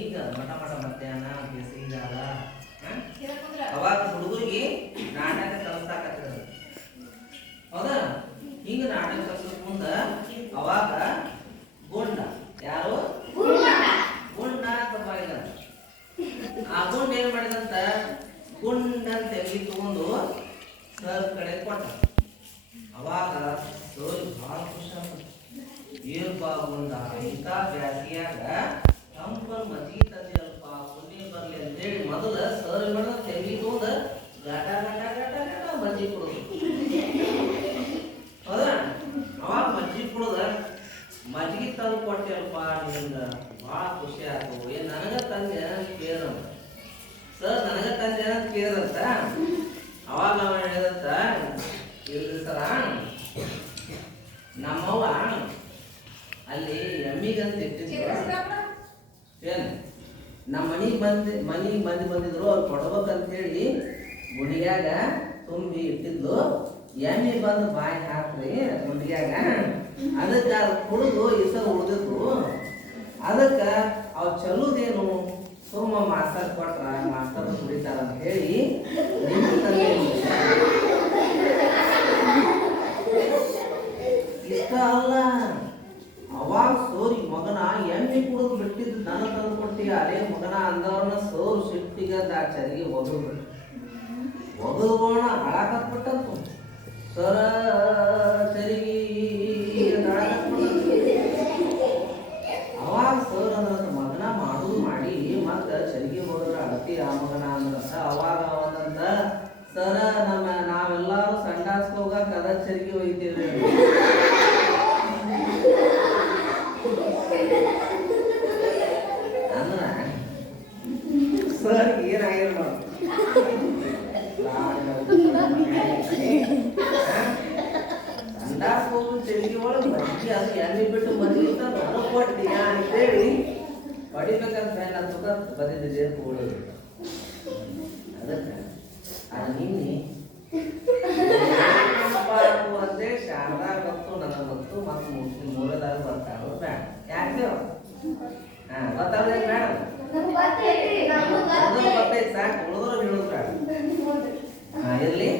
ಈಗ ಮಠ ಮಠ ಮಧ್ಯಾಹ್ನ ಬೇಸಿಗೆಗಾಲ ಅವಾಗ ಹುಡುಗರಿಗೆ ನಾಟಕ ಕಲಿಸ್ತಾಕತ್ತಿದ್ರು. ಹೌದಾ? ಹಿಂಗ ನಾಟಕ ಕಲಿಸೋದ್ ಮುಂದ ಅವಾಗ ಗುಂಡ ಯಾರು ಗುಂಡ ಬಾಯಿದ ಆ ಗುಂಡ ಏನ್ ಮಾಡಿದಂತ ಗುಂಡನ್ ತೆಗಿ ತಗೊಂಡು ಸರ್ ಕಡೆ ಕೊಟ್ಟ. ಅವಾಗ ಸರ್ ಬಹಳ ಖುಷಿ ಆಗ್ತದೆ. ಏನ್ ಗುಂಡ ಇಂಥ ಬ್ಯಾಸಿಯಾಗ ತಂಪನ್ ಮಜ್ಜಿಗೆ ತಂದಿರಲ್ಪ ಪುಣ್ಯ ಬರ್ಲಿ ಅಂತೇಳಿ ಮೊದಲ ಸರ್ ಮಾಡಿದ ತೆಗಿ ತಗೊಂಡ ಗಟ ಗಟ ಗಟ ಗಟ ಮಜ್ಜಿಗೆ ಕೊಡೋದು. ಹೌದಾ? ಅವಾಗ ಮಜ್ಜಿಗೆ ಕೊಡೋದ ಮಜ್ಜಿಗೆ ತಂದು ಕೊಟ್ಟೆಲ್ಪ ನಿಂಗ ಭಾಳ ಖುಷಿ ಆಯ್ತು. ಏನ್ ನನಗ ತಂದೆ ಕೇಳ್ದಂತ ಸರ್ ನನಗ ತಂದೆ ಅಂತ ಕೇಳ್ದಂತ. ಅವಾಗ ಅವ ಹೇಳಿದಂತ ಇಲ್ರಿ ಸರ ನಮ್ಮವ್ವ ಅಲ್ಲಿ ಎಮ್ಮಿಗಂತ ಇಟ್ಟಿದ್ರು. ಏನ್ ನಮ್ಮ ಮನಿಗೆ ಮಂದಿ ಬಂದಿದ್ರು ಅವ್ರು ಕೊಡ್ಬೇಕಂತ ಹೇಳಿ ಗುಡಿಯಾಗ ತುಂಬಿ ಇಟ್ಟಿದ್ಲು. ಎಮ್ಮಿ ಬಂದು ಬಾಯಿ ಹಾಕ್ರಿ ಗುಂಡಿಯಾಗ. ಅದಕ್ಕೆ ಅದು ಕುಡಿದು ಇಸ ಉಳಿದಿದ್ರು. ಅದಕ್ಕೆ ಅವ್ ಚಲೋದೇನು ಸುಮ್ಮ ಮಾಸ್ತರ್ ಕೊಟ್ರ ಮಾಸ್ತರ್ ಕುಡಿತಾರ ಅಂತ ಹೇಳಿ ಇಷ್ಟ ಅಲ್ಲ. ಅವಾಗ ಸೋರಿ ಮಗನ ಎಣ್ಣೆ ಕುಡಿದು ಬಿಟ್ಟಿದ್ದು ನನ್ನ ತಂದು ಕೊಟ್ಟಿ ಅದೇ ಮಗನ ಅಂದವ್ರನ್ನ ಸೋರು ಸಿಟ್ಟಿಗೆ ಚರಿಗೆ ಒಗದ್ಬೋಣ ಹಾಳಾಕತ್ಬಿಟ್ಟಂತು. ಸರ ಚರಿಗೆ ಅವಾಗ ಸರ್ ಅಂದ್ರ ಮಗನ ಮಾಡುದು ಮಾಡಿ ಮತ್ತ ಚರಿಗೆ ಹೋದ್ರ ಅಳತಿ ಆ ಮಗನ ಅಂದ್ರಂತ. ಅವಾಗ ಅವನಂತ ಸರ ನಾವೆಲ್ಲಾರು ಸಂಡಾಸ್ಕ ಹೋಗಾಕ ಅದ ಚರಿಗೆ ಒಯ್ತೇವೆ ಅಂದ್ರ ಸರ್ ಏನಾಗಿಲ್ಲ ಸಂಡಾಸ್ಕ ಹೋಗುದು ಚರಿಗೆ ಒಳಗೆ ಮಜ್ಜಿಗೆ ಅದು ಎಣ್ಣೆ ಬಿಟ್ಟು ಮಜ್ಜಿಗೆ ನನಗೆ ಕೊಟ್ಟಿಯ ಅಂತೇಳಿ ಹೊಡಿಬೇಕಂತ ತುಕ ಬದಿದ್ದೆ ಕೂಡೋದು. ಅದಕ್ಕೆ ಅದು ನಿನ್ನೆ ಅಂತೇಳಿ ಶಾರದಾ ಗೊತ್ತು ನನಗೆ ಗೊತ್ತು ಮತ್ತು ಮುಸ್ಲಿಂ ಮೂರದಾಗ ಬರ್ತಾರೋ ಬೇಡ ಯಾಕೆ ಗೊತ್ತಾಗ ಬೇಡ ಗೊತ್ತೈತಿ ಸಾಕು ಉಳಿದ್ರು ಹೇಳೋದು ಬೇಡ. ಇರಲಿ